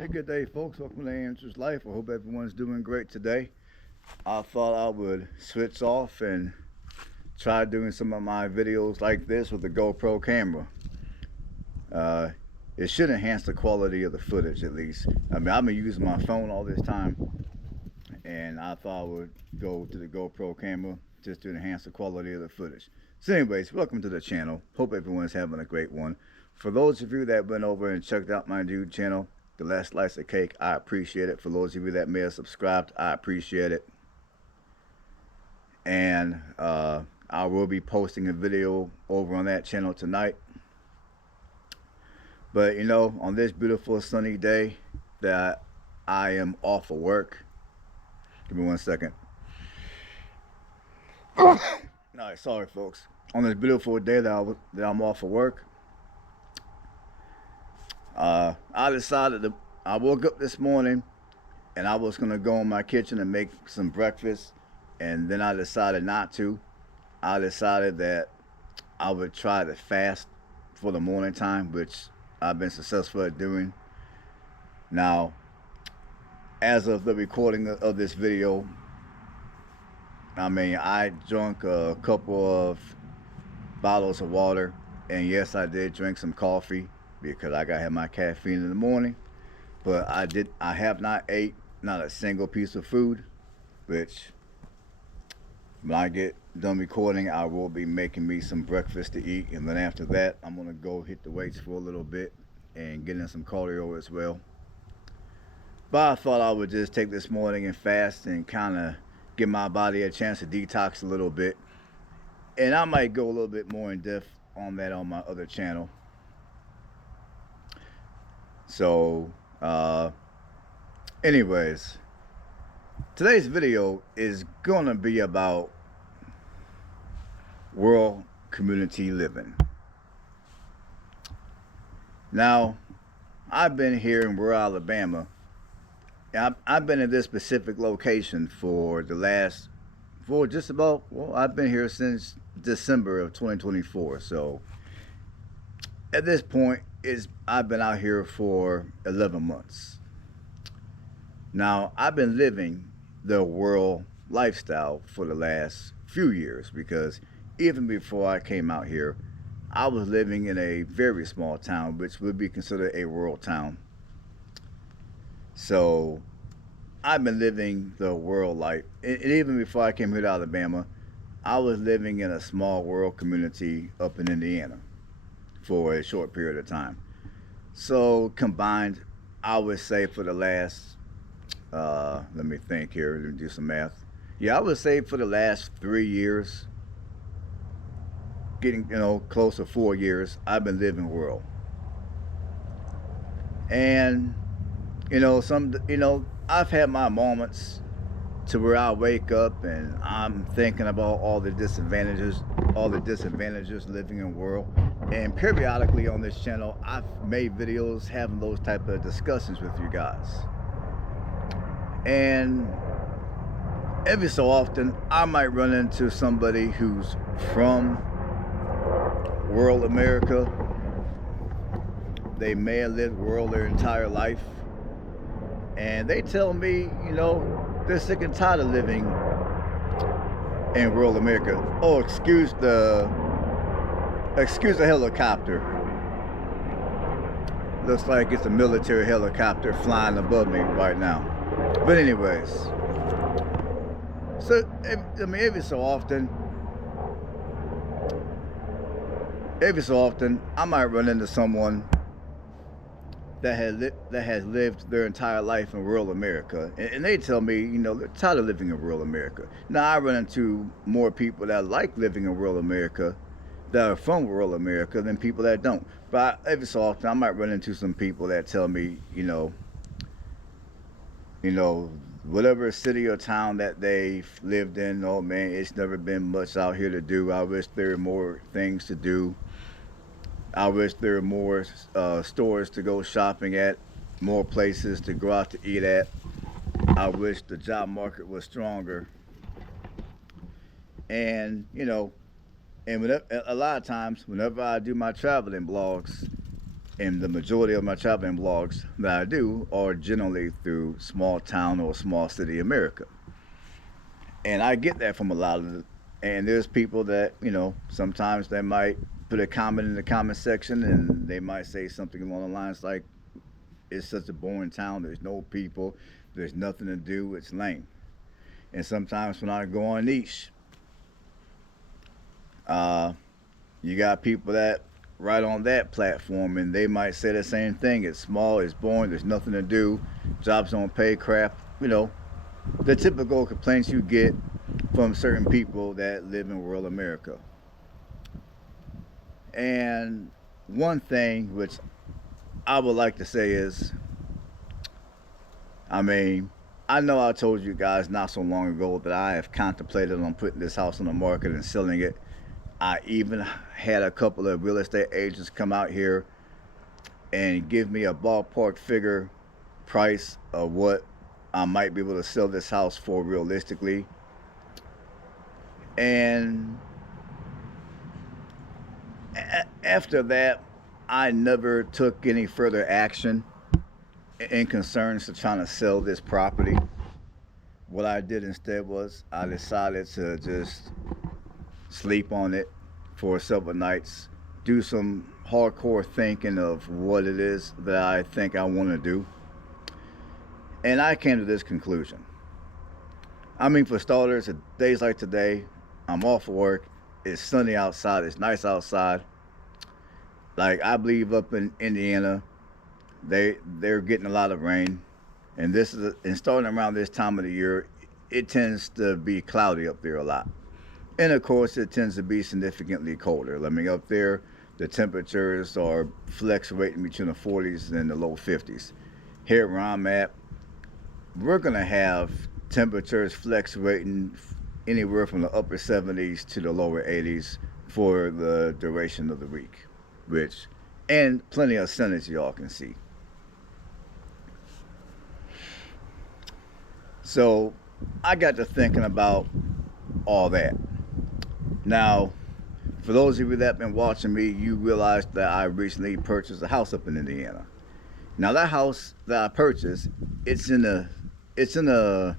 Hey, good day, folks. Welcome to Answers Life. I hope everyone's doing great today. I thought I would switch off and try doing some of my videos like this with the GoPro camera. Uh, it should enhance the quality of the footage at least. I mean, I've been using my phone all this time, and I thought I would go to the GoPro camera just to enhance the quality of the footage. So anyways, welcome to the channel. Hope everyone's having a great one. For those of you that went over and checked out my new channel, The Last Slice of Cake, I appreciate it. For those of you that may have subscribed, I appreciate it. And I will be posting a video over on that channel tonight. But you know, on this beautiful sunny day that I am off of work, give me 1 second. Alright, sorry folks. On this beautiful day that I'm off of work, I woke up this morning and I was gonna go in my kitchen and make some breakfast, and then I decided not to. I decided that I would try to fast for the morning time, which I've been successful at doing. Now, as of the recording of this video, I mean, I drank a couple of bottles of water, and yes, I did drink some coffee because I gotta have my caffeine in the morning. But I have not ate not a single piece of food, which when I get done recording, I will be making me some breakfast to eat, and then after that, I'm gonna go hit the weights for a little bit and get in some cardio as well. But I thought I would just take this morning and fast and kind of give my body a chance to detox a little bit. And I might go a little bit more in depth on that on my other channel. So, anyways, today's video is gonna be about rural community living. Now, I've been here in rural Alabama. I've been in this specific location for just about, well, I've been here since December of 2024. So at this point, I've been out here for 11 months. Now, I've been living the rural lifestyle for the last few years, because even before I came out here, I was living in a very small town, which would be considered a rural town. So I've been living the rural life. And even before I came here to Alabama, I was living in a small rural community up in Indiana for a short period of time. So combined, I would say for the last, let me think here, let me do some math. Yeah, I would say for the last 3 years, getting, close to 4 years, I've been living rural. And, I've had my moments to where I wake up and I'm thinking about all the disadvantages living in rural. And periodically on this channel, I've made videos having those type of discussions with you guys. And every so often, I might run into somebody who's from rural America. They may have lived rural their entire life, and they tell me, they're sick and tired of living in rural America. Oh, excuse the helicopter. Looks like it's a military helicopter flying above me right now. But anyways, so I mean, every so often, I might run into someone that has lived their entire life in rural America, and they tell me, they're tired of living in rural America. Now, I run into more people that like living in rural America, that are from rural America, than people that don't. But every so often, I might run into some people that tell me, whatever city or town that they've lived in, oh man, it's never been much out here to do. I wish there were more things to do. I wish there were more stores to go shopping at, more places to go out to eat at. I wish the job market was stronger. And, and a lot of times, whenever I do my traveling blogs, And the majority of my traveling blogs that I do are generally through small town or small city America. And I get that from a lot of the, and there's people that, sometimes they might put a comment in the comment section and they might say something along the lines like, it's such a boring town, there's no people, there's nothing to do, it's lame. And sometimes when I go on niche, uh, you got people that right on that platform and they might say the same thing. It's small, it's boring, there's nothing to do, jobs don't pay, crap, the typical complaints you get from certain people that live in rural America. And one thing which I would like to say is, I mean, I know I told you guys not so long ago that I have contemplated on putting this house on the market and selling it. I even had a couple of real estate agents come out here and give me a ballpark figure price of what I might be able to sell this house for realistically. And after that, I never took any further action in concerns to trying to sell this property. What I did instead was I decided to just sleep on it for several nights, do some hardcore thinking of what it is that I think I want to do. And I came to this conclusion. I mean, for starters, days like today, I'm off work, it's sunny outside, it's nice outside. Like, I believe up in Indiana, they're getting a lot of rain. And and starting around this time of the year, it tends to be cloudy up there a lot. And of course, it tends to be significantly colder. I mean, up there, the temperatures are fluctuating between the 40s and the low 50s. Here where I'm at, we're gonna have temperatures fluctuating anywhere from the upper 70s to the lower 80s for the duration of the week, and plenty of sun as y'all can see. So I got to thinking about all that. Now, for those of you that have been watching me, you realize that I recently purchased a house up in Indiana. Now that house that I purchased, it's in a,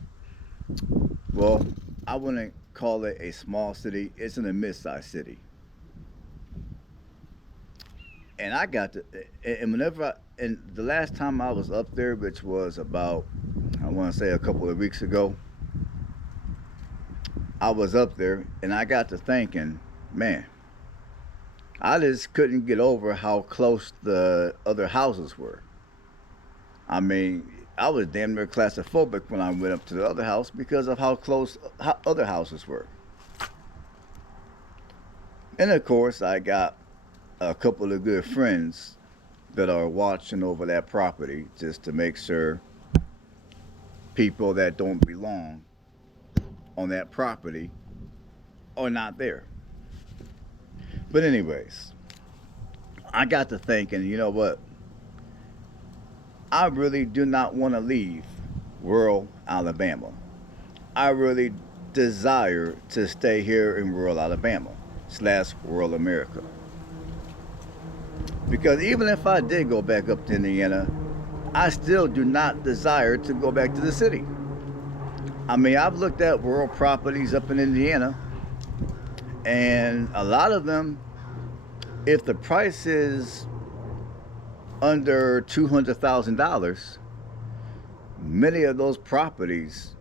well, I wouldn't call it a small city, it's in a mid-sized city. And and the last time I was up there, which was about, I want to say a couple of weeks ago, I was up there and I got to thinking, man, I just couldn't get over how close the other houses were. I mean, I was damn near claustrophobic when I went up to the other house because of how close other houses were. And of course, I got a couple of good friends that are watching over that property just to make sure people that don't belong on that property are not there. But anyways, I got to thinking, you know what? I really do not want to leave rural Alabama. I really desire to stay here in rural Alabama / rural America. Because even if I did go back up to Indiana, I still do not desire to go back to the city. I mean, I've looked at rural properties up in Indiana, and a lot of them, if the price is under $200,000, many of those properties,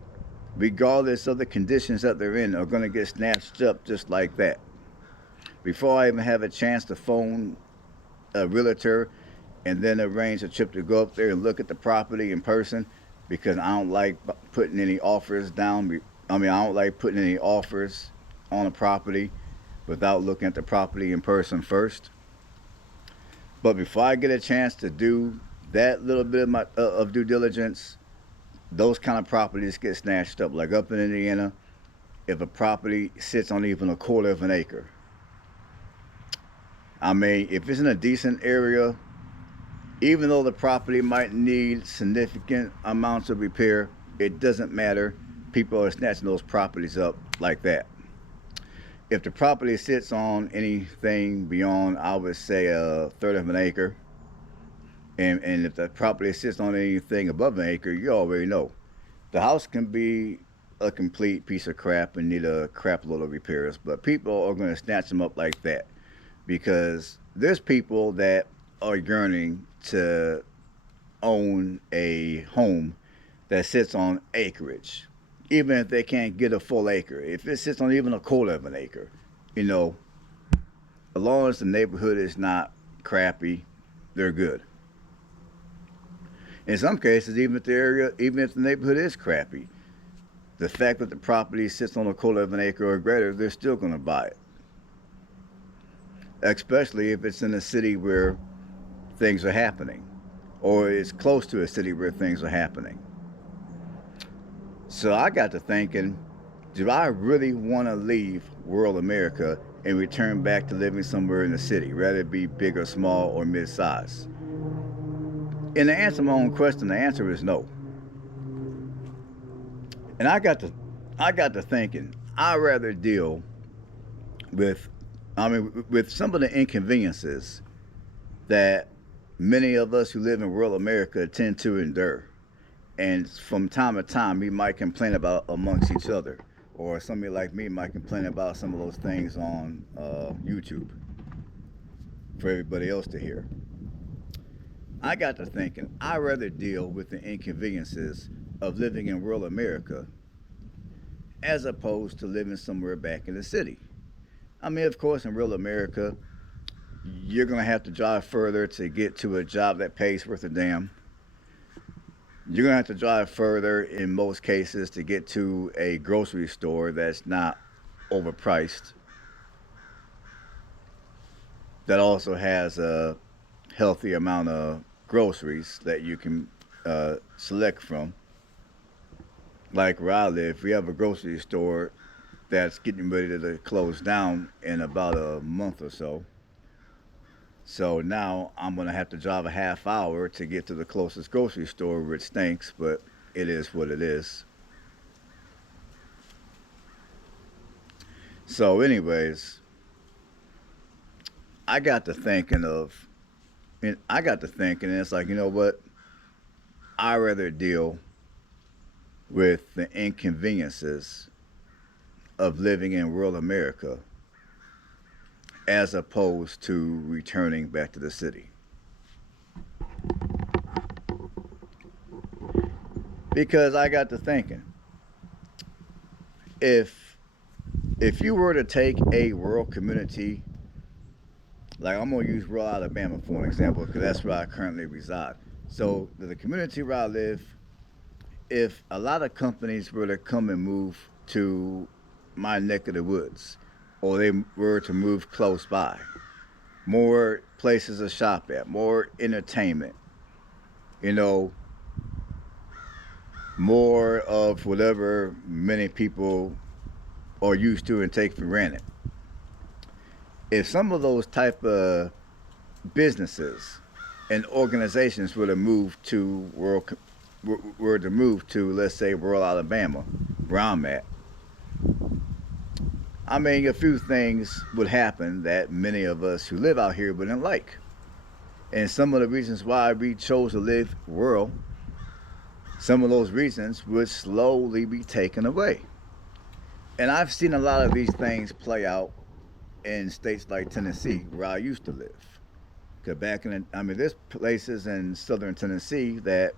regardless of the conditions that they're in, are going to get snatched up just like that. Before I even have a chance to phone a realtor and then arrange a trip to go up there and look at the property in person, because I don't like putting any offers down. I don't like putting any offers on a property without looking at the property in person first. But before I get a chance to do that little bit of due diligence, those kind of properties get snatched up. Like up in Indiana, if a property sits on even a quarter of an acre, I mean, if it's in a decent area, even though the property might need significant amounts of repair, it doesn't matter. People are snatching those properties up like that. If the property sits on anything beyond, I would say, a third of an acre, And if the property sits on anything above an acre, you already know the house can be a complete piece of crap and need a crap load of repairs. But people are going to snatch them up like that because there's people that are yearning to own a home that sits on acreage, even if they can't get a full acre. If it sits on even a quarter of an acre, you know, as long as the neighborhood is not crappy, they're good. In some cases, even if the neighborhood is crappy, the fact that the property sits on a quarter of an acre or greater, they're still going to buy it. Especially if it's in a city where things are happening, or it's close to a city where things are happening. So I got to thinking, do I really want to leave rural America and return back to living somewhere in the city, whether it be big or small or mid-size? And to answer my own question, the answer is no. And I got to thinking, I'd rather deal with, with some of the inconveniences that many of us who live in rural America tend to endure. And from time to time, we might complain about amongst each other, or somebody like me might complain about some of those things on YouTube for everybody else to hear. I got to thinking, I'd rather deal with the inconveniences of living in rural America as opposed to living somewhere back in the city. I mean, of course, in rural America, you're going to have to drive further to get to a job that pays worth a damn. You're going to have to drive further in most cases to get to a grocery store that's not overpriced, that also has a healthy amount of groceries that you can select from. Like where I live, we have a grocery store that's getting ready to close down in about a month or so. So now I'm going to have to drive a half hour to get to the closest grocery store, which stinks, but it is what it is. So, anyways, I got to thinking of, and I got to thinking, and it's like, you know what? I'd rather deal with the inconveniences of living in rural America as opposed to returning back to the city. Because I got to thinking, if you were to take a rural community, like I'm gonna use rural Alabama for an example, because that's where I currently reside. So the community where I live, if a lot of companies were to come and move to my neck of the woods, or they were to move close by, more places to shop at, more entertainment, you know, more of whatever many people are used to and take for granted. If some of those type of businesses and organizations were to move to let's say rural Alabama, where I'm at, I mean, a few things would happen that many of us who live out here wouldn't like. And some of the reasons why we chose to live rural, some of those reasons would slowly be taken away. And I've seen a lot of these things play out in states like Tennessee, where I used to live. Because there's places in southern Tennessee that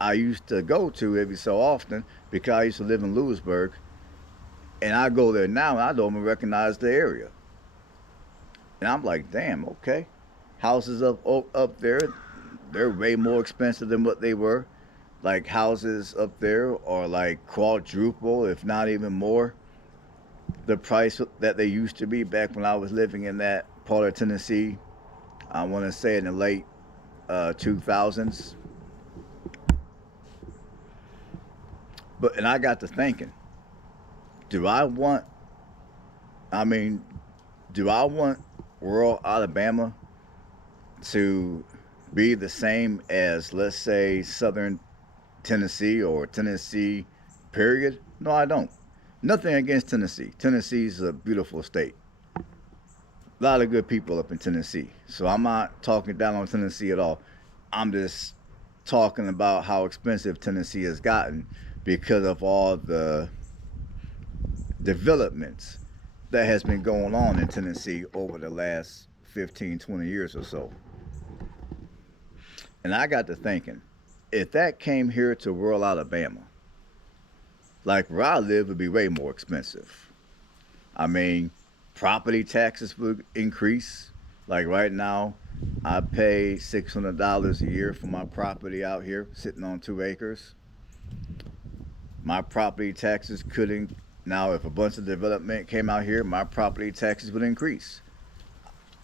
I used to go to every so often because I used to live in Lewisburg. And I go there now and I don't even recognize the area. And I'm like, damn, okay. Houses up there, they're way more expensive than what they were. Like houses up there are like quadruple, if not even more, the price that they used to be back when I was living in that part of Tennessee. I want to say in the late 2000s. And I got to thinking, do I want rural Alabama to be the same as, let's say, southern Tennessee or Tennessee, period? No, I don't. Nothing against Tennessee. Tennessee's a beautiful state. A lot of good people up in Tennessee. So I'm not talking down on Tennessee at all. I'm just talking about how expensive Tennessee has gotten because of all the developments that has been going on in Tennessee over the last 15, 20 years or so. And I got to thinking, if that came here to rural Alabama, like where I live would be way more expensive. I mean, property taxes would increase. Like right now, I pay $600 a year for my property out here, sitting on 2 acres. My property taxes couldn't. Now, if a bunch of development came out here, my property taxes would increase.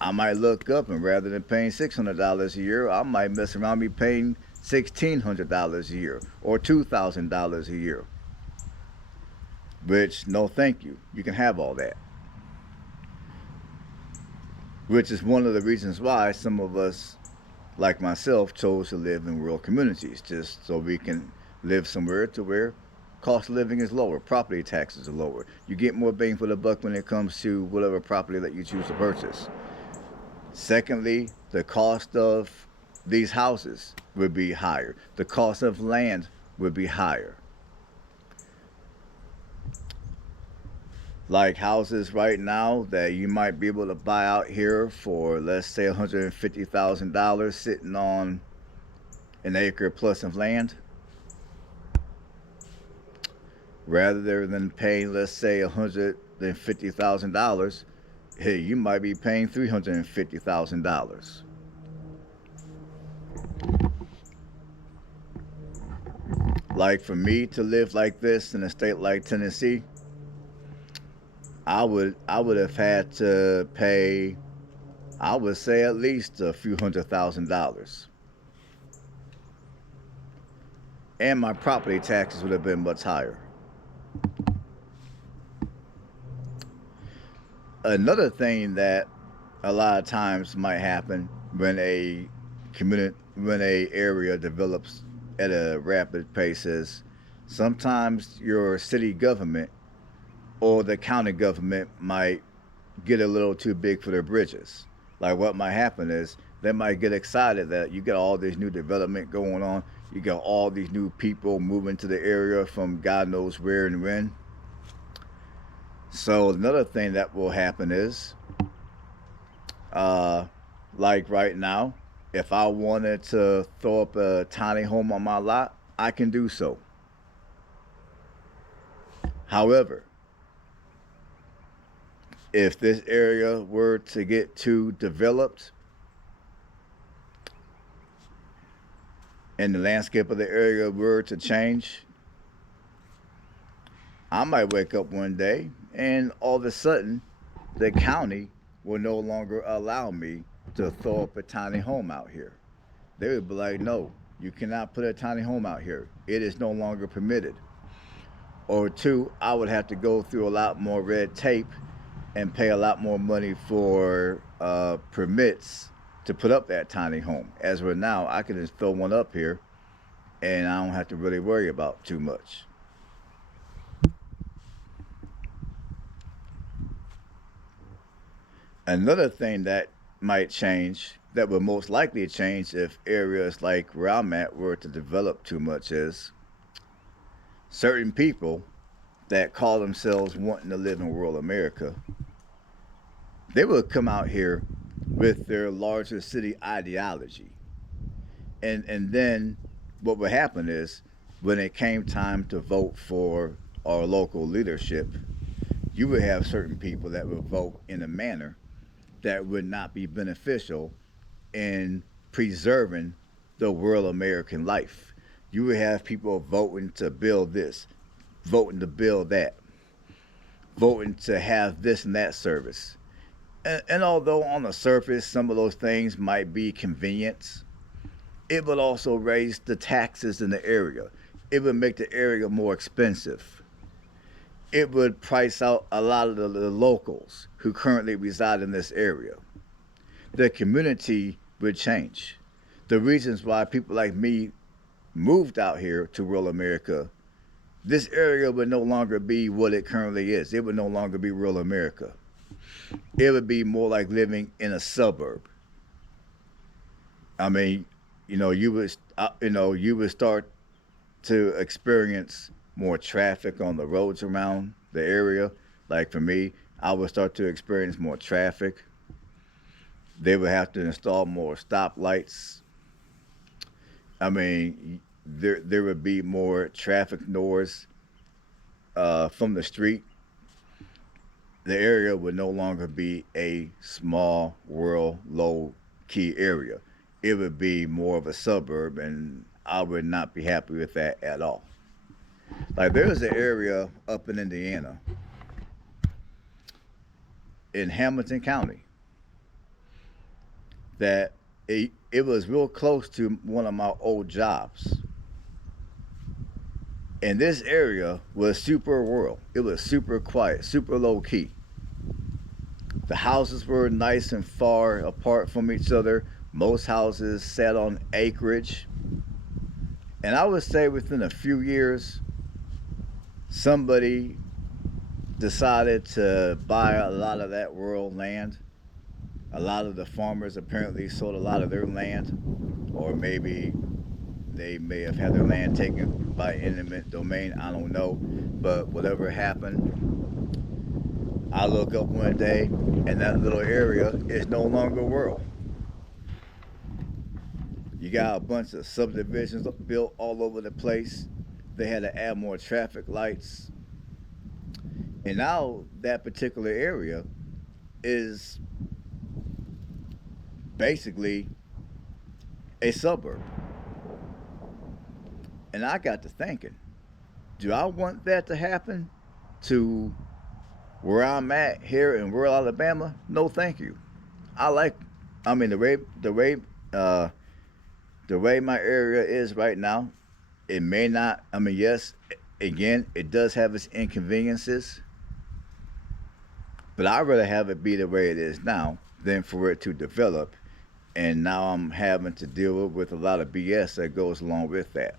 I might look up and rather than paying $600 a year, I might mess around be paying $1,600 a year or $2,000 a year. Which, no, thank you. You can have all that. Which is one of the reasons why some of us, like myself, chose to live in rural communities, just so we can live somewhere to where cost of living is lower, property taxes are lower. You get more bang for the buck when it comes to whatever property that you choose to purchase. Secondly, the cost of these houses would be higher. The cost of land would be higher. Like houses right now that you might be able to buy out here for, let's say, $150,000 sitting on an acre plus of land, rather than paying, let's say, $150,000, hey, you might be paying $350,000. Like for me to live like this in a state like Tennessee, I would have had to pay, I would say, at least a few $100,000, and my property taxes would have been much higher. Another thing that a lot of times might happen when a area develops at a rapid pace is sometimes your city government or the county government might get a little too big for their britches. Like what might happen is they might get excited that you got all this new development going on, you got all these new people moving to the area from God knows where and when. So another thing that will happen is, like right now, if I wanted to throw up a tiny home on my lot, I can do so. However, if this area were to get too developed and the landscape of the area were to change, I might wake up one day and all of a sudden the county will no longer allow me to throw up a tiny home out here. They would be like, no, you cannot put a tiny home out here. It is no longer permitted. Or two, I would have to go through a lot more red tape and pay a lot more money for permits to put up that tiny home. As we're now, I can just throw one up here and I don't have to really worry about too much. Another thing that might change, that would most likely change if areas like where I'm at were to develop too much, is certain people that call themselves wanting to live in rural America, they would come out here with their larger city ideology. And then what would happen is when it came time to vote for our local leadership, you would have certain people that would vote in a manner that would not be beneficial in preserving the rural American life. You would have people voting to build this, voting to build that, voting to have this and that service. And although on the surface some of those things might be convenience, it would also raise the taxes in the area. It would make the area more expensive. It would price out a lot of the locals who currently reside in this area. The community would change. The reasons why people like me moved out here to rural America, this area would no longer be what it currently is. It would no longer be rural America. It would be more like living in a suburb. I mean, you would start to experience more traffic on the roads around the area. Like for me, I would start to experience more traffic. They would have to install more stoplights. I mean, there would be more traffic noise from the street. The area would no longer be a small, rural, low key area. It would be more of a suburb, and I would not be happy with that at all. Like there's an area up in Indiana, in Hamilton County, that it was real close to one of my old jobs. And this area was super rural. It was super quiet, super low key. The houses were nice and far apart from each other. Most houses sat on acreage. And I would say within a few years, somebody decided to buy a lot of that rural land. A lot of the farmers apparently sold a lot of their land, or maybe they may have had their land taken by eminent domain. I don't know. But whatever happened, I look up one day and that little area is no longer rural. You got a bunch of subdivisions built all over the place. They had to add more traffic lights. And now that particular area is basically a suburb. And I got to thinking, do I want that to happen to where I'm at here in rural Alabama? No, thank you. I like, I mean, uh, the way my area is right now, it may not. I mean, yes, again, it does have its inconveniences, but I'd rather have it be the way it is now than for it to develop. And now I'm having to deal with a lot of BS that goes along with that.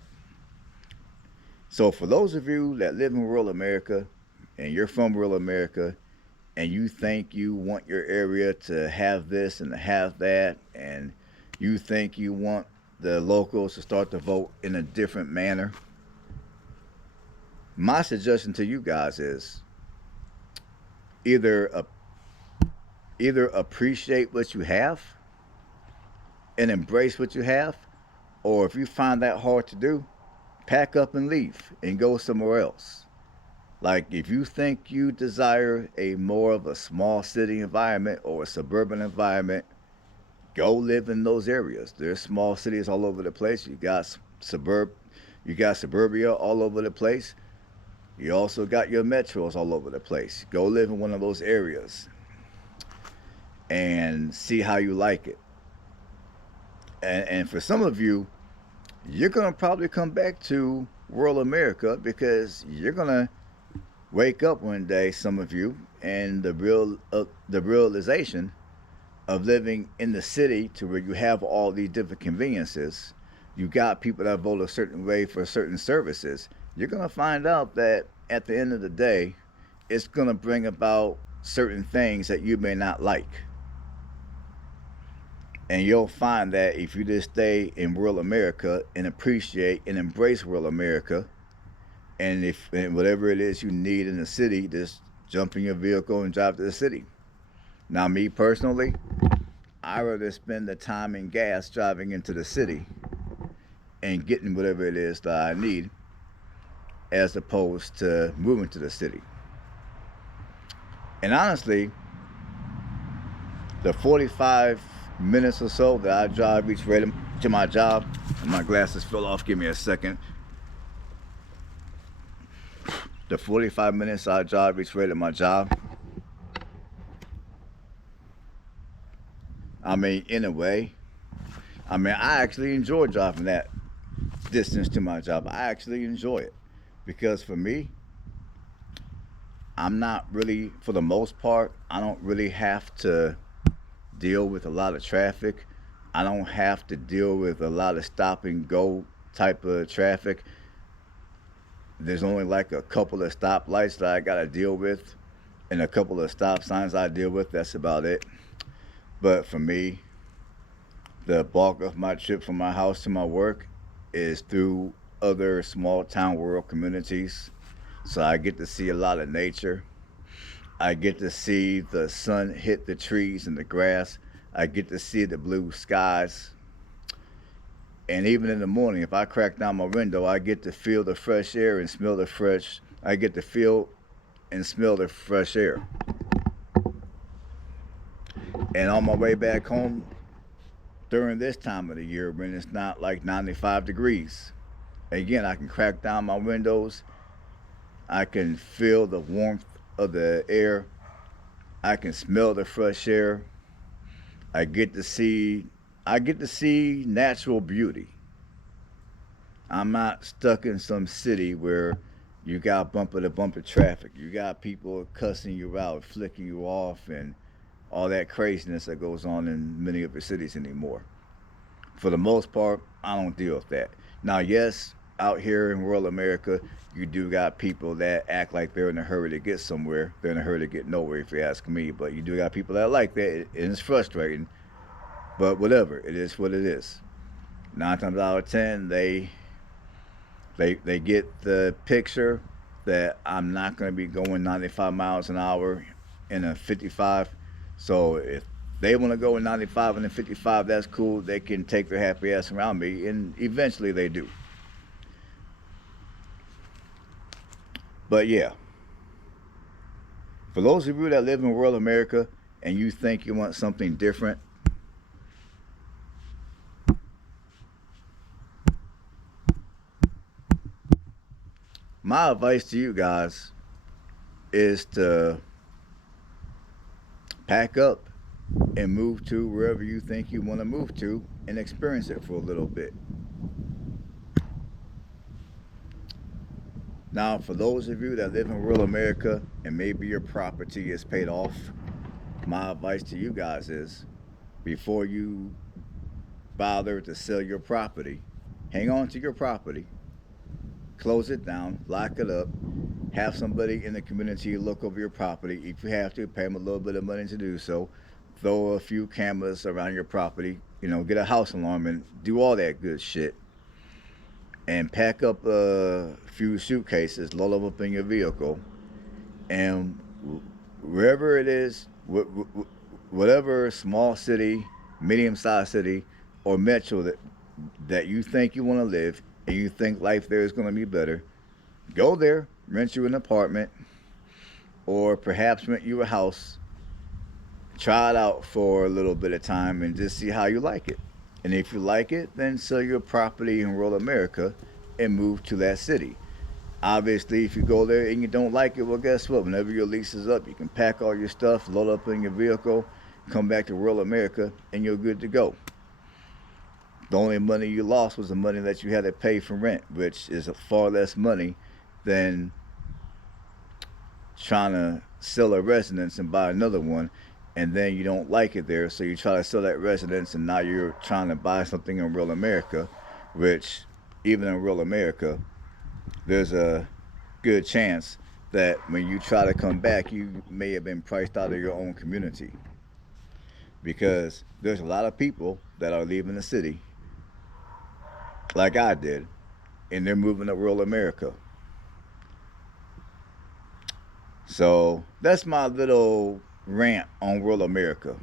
So for those of you that live in rural America and you're from rural America and you think you want your area to have this and to have that, and you think you want the locals to start to vote in a different manner, my suggestion to you guys is either either appreciate what you have and embrace what you have, or if you find that hard to do, pack up and leave and go somewhere else. Like if you think you desire a more of a small city environment or a suburban environment, go live in those areas. There's small cities all over the place. You got suburbia all over the place. You also got your metros all over the place. Go live in one of those areas and see how you like it. And for some of you, you're gonna probably come back to rural America because you're gonna wake up one day, some of you, and the realization of living in the city to where you have all these different conveniences. You got people that vote a certain way for certain services. You're gonna find out that at the end of the day, it's gonna bring about certain things that you may not like. And you'll find that if you just stay in rural America and appreciate and embrace rural America, and whatever it is you need in the city, just jump in your vehicle and drive to the city. Now, me personally, I rather spend the time and gas driving into the city and getting whatever it is that I need, as opposed to moving to the city. And honestly, the 45 minutes or so that I drive each way to my job, and my glasses fell off, give me a second. The 45 minutes I drive each way to my job, I mean, in a way, I mean, I actually enjoy driving that distance to my job. I actually enjoy it because for me, I'm not really, for the most part, I don't really have to deal with a lot of traffic. I don't have to deal with a lot of stop and go type of traffic. There's only like a couple of stoplights that I gotta deal with and a couple of stop signs I deal with. That's about it. But for me, The bulk of my trip from my house to my work is through other small town rural communities. So I get to see a lot of nature. I get to see the sun hit the trees and the grass. I get to see the blue skies. And even in the morning, if I crack down my window, I get to feel the fresh air and smell the fresh. I get to feel and smell the fresh air. And on my way back home during this time of the year when it's not like 95 degrees, again, I can crack down my windows. I can feel the warmth of the air. I can smell the fresh air. I get to see natural beauty. I'm not stuck in some city where you got bumper to bumper traffic. You got people cussing you out, flicking you off, and all that craziness that goes on in many of the cities anymore. For the most part, I don't deal with that. Now, yes, out here in rural America, you do got people that act like they're in a hurry to get somewhere. They're in a hurry to get nowhere, if you ask me. But you do got people that are like that, and it's frustrating. But whatever, it is what it is. 9 times out of 10, they get the picture that I'm not going to be going 95 miles an hour in a 55. So if they want to go in 95 and a 55, that's cool. They can take their happy ass around me, and eventually they do. But yeah, for those of you that live in rural America and you think you want something different, my advice to you guys is to pack up and move to wherever you think you want to move to and experience it for a little bit. Now, for those of you that live in rural America and maybe your property is paid off, my advice to you guys is before you bother to sell your property, hang on to your property, close it down, lock it up, have somebody in the community look over your property. If you have to, pay them a little bit of money to do so. Throw a few cameras around your property, get a house alarm and do all that good shit. And pack up a few suitcases, load them up in your vehicle, and wherever it is, whatever small city, medium-sized city, or metro that you think you want to live and you think life there is going to be better, go there, rent you an apartment, or perhaps rent you a house, try it out for a little bit of time and just see how you like it. And if you like it, then sell your property in rural America and move to that city. Obviously, if you go there and you don't like it, well, guess what? Whenever your lease is up, you can pack all your stuff, load up in your vehicle, come back to rural America, and you're good to go. The only money you lost was the money that you had to pay for rent, which is far less money than trying to sell a residence and buy another one, and then you don't like it there, so you try to sell that residence, and now you're trying to buy something in rural America, which even in rural America, there's a good chance that when you try to come back, you may have been priced out of your own community, because there's a lot of people that are leaving the city like I did, and they're moving to rural America. So that's my little rant on rural America.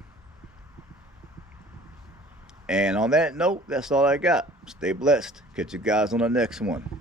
And on that note, that's all I got. Stay blessed. Catch you guys on the next one.